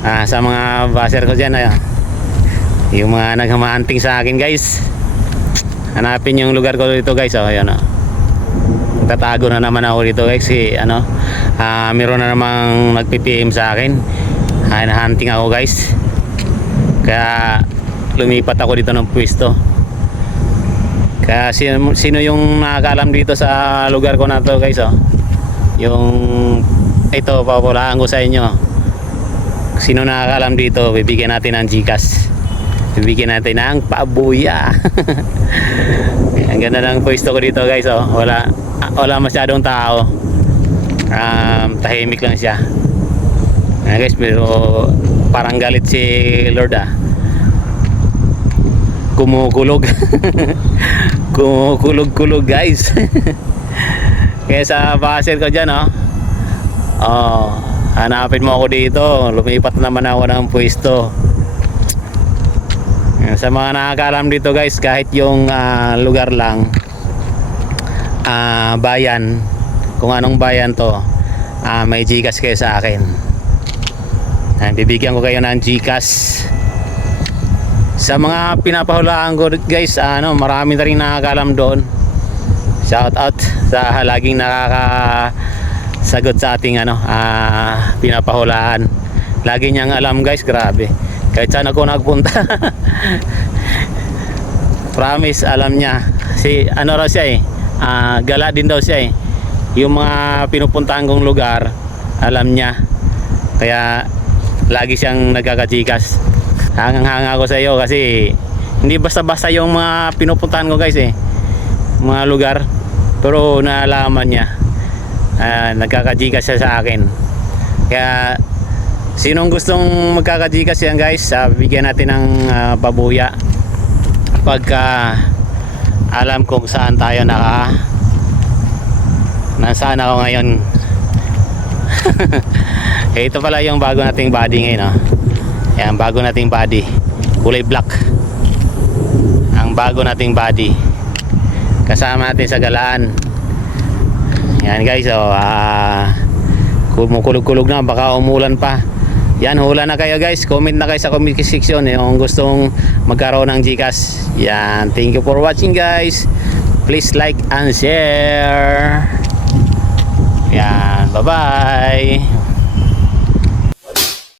Sa mga baser ko dyan, yung mga naghamanting sa akin guys, hanapin yung lugar ko dito guys. Ayan, tatago na naman ako dito guys kasi meron na namang nag-PPM sa akin. Hunting ako guys, kaya lumipat ako dito ng pwesto. Kaya sino yung nakakaalam dito sa lugar ko na to guys, yung ito papulaan ko sa inyo. Sino nakakaalam dito, bibigyan natin ng GCash, bibigyan natin ng pabuya. Ang ganda ng pwesto ko dito guys, wala masyadong tao, tahimik lang siya. Guys, pero parang galit si Lord, kumukulog. Kumukulog guys. Kaya sa baser ko dyan, hanapin mo ako dito, lumipat naman ako ng pwesto. Sa mga nakakaalam dito guys, kahit yung lugar lang, bayan, kung anong bayan to, may GCash kayo sa akin. Bibigyan ko kayo ng GCash. Sa mga pinapahulaan ko guys, marami na rin nakakaalam doon. Shout out sa laging nakakasagot sa ating pinapahulaan. Lagi niyang alam guys, grabe. Kahit saan ako nagpunta. Promise, alam niya. Raw siya gala din daw siya yung mga pinupuntahan kong lugar, alam niya. Kaya lagi siyang nagkaka-GCash. Hangang-hanga ako sa iyo kasi hindi basta-basta yung mga pinupuntahan ko guys, mga lugar, pero naalaman niya. Nagkaka-GCash siya sa akin. Kaya sinong gustong magkaka-GCash yan guys, bigyan natin ng pabuya pagka alam kung saan tayo nasaan ako ngayon. Ito pala yung bago nating body ngayon, Yan, bago nating body, kulay black. Ang bago nating body, kasama natin sa galaan. Yan guys, kumukulog-kulog na, baka umulan pa. Yan, hula na kayo guys, comment na kayo sa comment section kung gustong magkaroon ng GCash. Yan, thank you for watching guys. Please like and share. Yan, bye bye.